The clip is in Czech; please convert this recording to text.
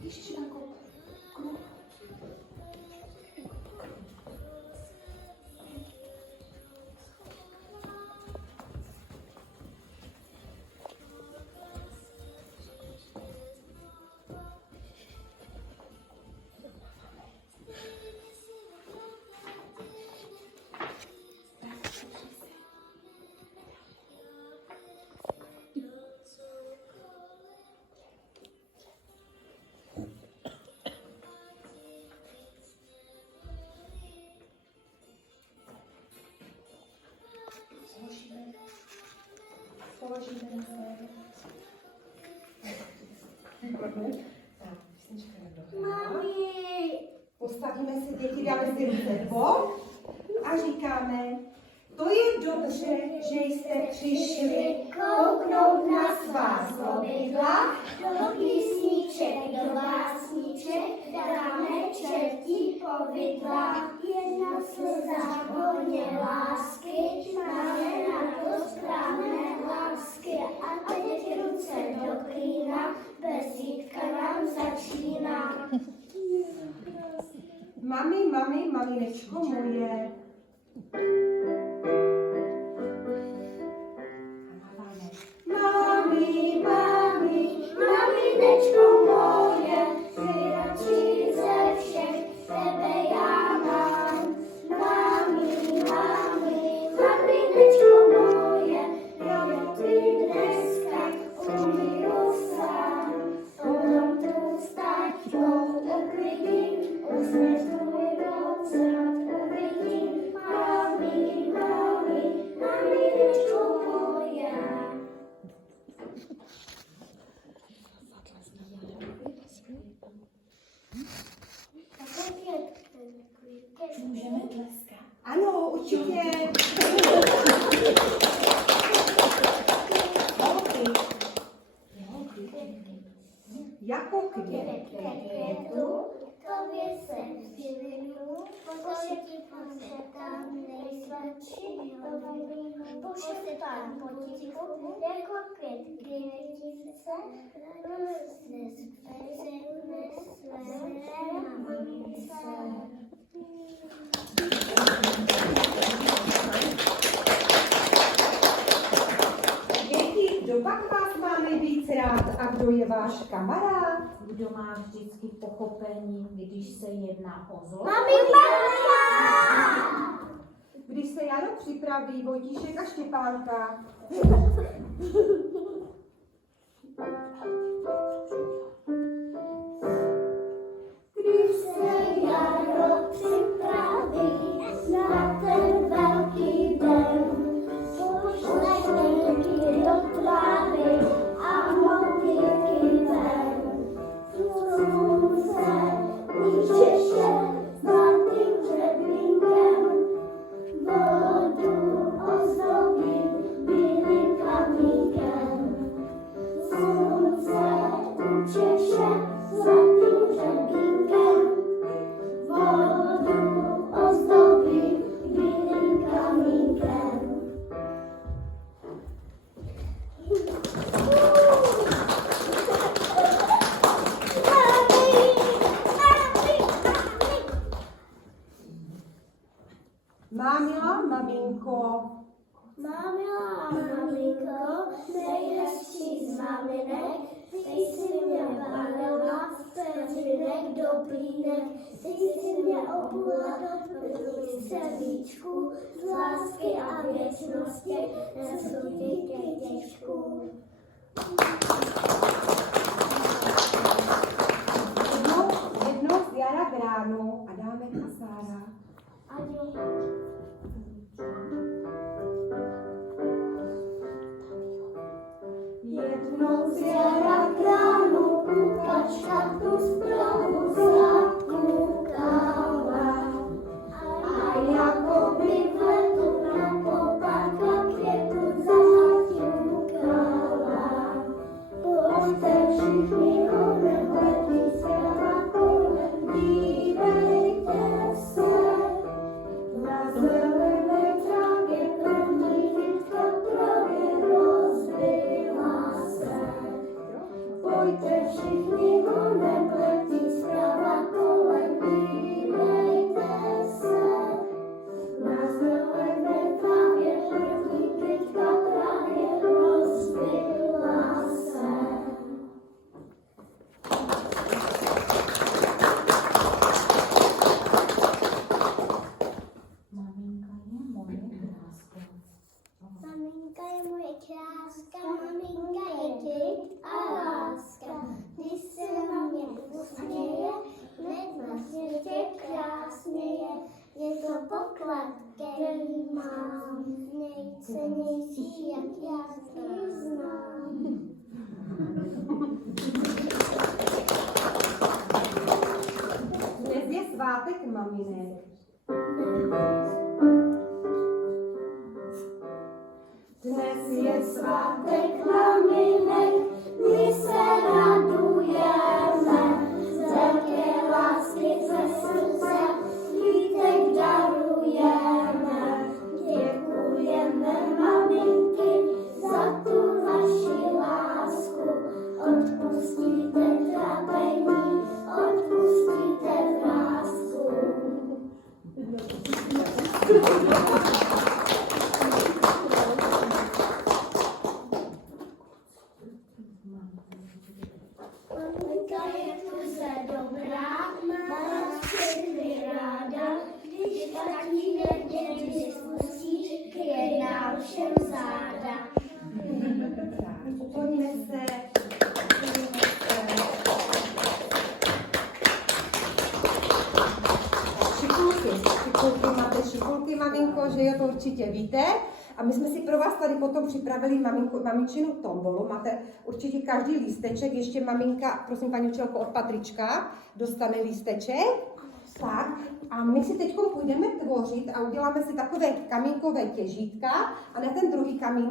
Ježiš, Anko, kruh. Položíme na sebe. Výborně. Tak, písnička nedohrává. Mami! Postavíme se, děti, dáme si ruce dvou a říkáme, to je dobře, že jste přišli kouknout na svá zlobidla, Do písniček, do básniček dáme čertí povidla. Jedna slza hodně lásky, znamená to správné lásky. A teď ruce do klína, besídka nám začíná. Mami, maminečko moje. Mami, maminečko moje, nejradši ze všech tebe já mám. Mami, maminečko moje, jo, ty dneska umiju sám. Potom tu stáťkou uklidím, usměv tvůj docela uvidím. Mami, maminečko moje. Můžeme tleskat? Ano, určitě. Jako květu, tobě se přivěnu, pošetím se tam nejsladší, pošetám potichu, jako květince, roznes své mamince. Děti, kdo pak vás má nejvíc rád a kdo je váš kamarád? Kdo má vždycky pochopení, když se jedná o zlo? Maminka! Když se Jano připraví, Vojtíšek a Štěpánka. Když se Jaro připraví na ten velký den, pošle štěrky do trávy a motýlky ven. Slunce níčeše zlatým hřebínkem, vodu ozdobí bílým kamínkem. Slunce učeše zlatým hřebínkem, vodu ozdobí bílým kamínkem. Mámila, maminko. Mámila, maminko, nejhezčí z maminek, ty jsi mě balila z peřinek do plínek, ty jsi mě obula do celíčku, z lásky a věčnosti nesu ti kytičku. Jednou z jara k ránu a dáme kasára. Jednou z jara k ránu kukačka tu stromu zakoukala. A jakoby v letu na kopánka květu zaťukala. Po mám, nejcennější, jak já tě znám. Dnes je svátek maminek. Dnes je Svátek maminek, my se radujeme, z velké lásky ze srdce svítek darujeme. Děkujeme maminky za tu vaši lásku, odpustíte trápení, odpustíte vrásku. Maminka je tvrze dobrá, má všechny ráda, když tatínek děti spustí, kryje nám všem záda. Ukloníme se. Máte šikulky, maminko, že jo, to určitě víte. A my jsme si pro vás tady potom připravili maminčinu tombolu. Máte určitě každý lísteček, ještě maminka, prosím paní učitelko, od Patrička dostane lísteček. Tak, a my si teď půjdeme tvořit a uděláme si takové kamínkové těžítka a na ten druhý kamínek